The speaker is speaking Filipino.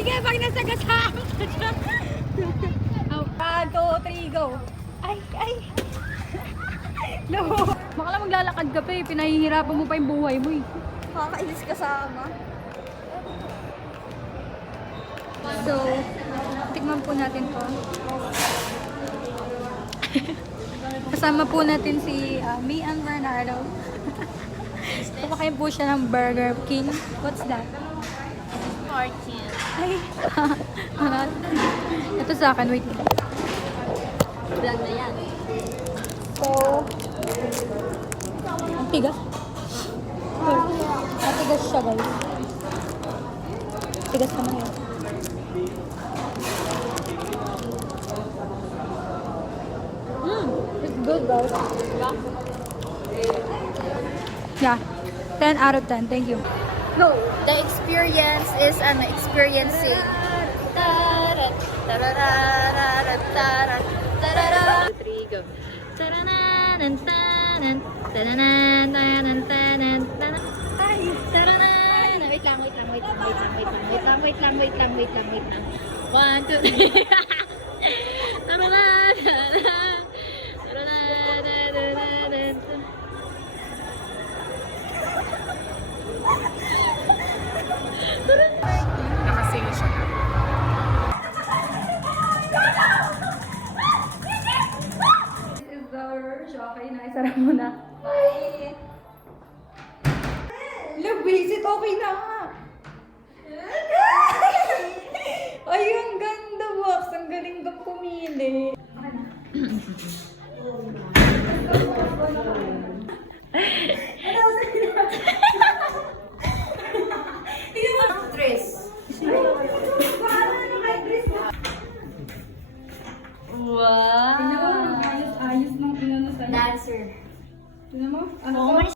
Sige, pag nasagasaan ka dyan. 1, 2, 3, go. Ay. No. Baka lang maglalakad ka pa eh. Pinahihirapan mo pa yung buhay mo eh. Kakainis kasama. So, tikman po natin to. Kasama po natin si me and Bernardo. Kumakain po siya ng Burger King. What's that? Martin. Ay, ito sa akin. Wait. Vlog na yan. So, ang tigas. Ang tigas siya, guys. Tigas naman yun. It's good, guys. Yeah. 10 out of 10. Thank you. No, the experience is an experiencing. Three, go. Wait lang. One, two, three. Nakasingin siya. This is the urge. Okay na, isara mo na. Bye! Look, visit, okay na nga. Ay, ang ganda, Wax. Ang galing kang pumili. Okay na. Wow! Tingnan mo, ang ayos-ayos ng inano sa'yo. Dancer. Tingnan mo, ano to?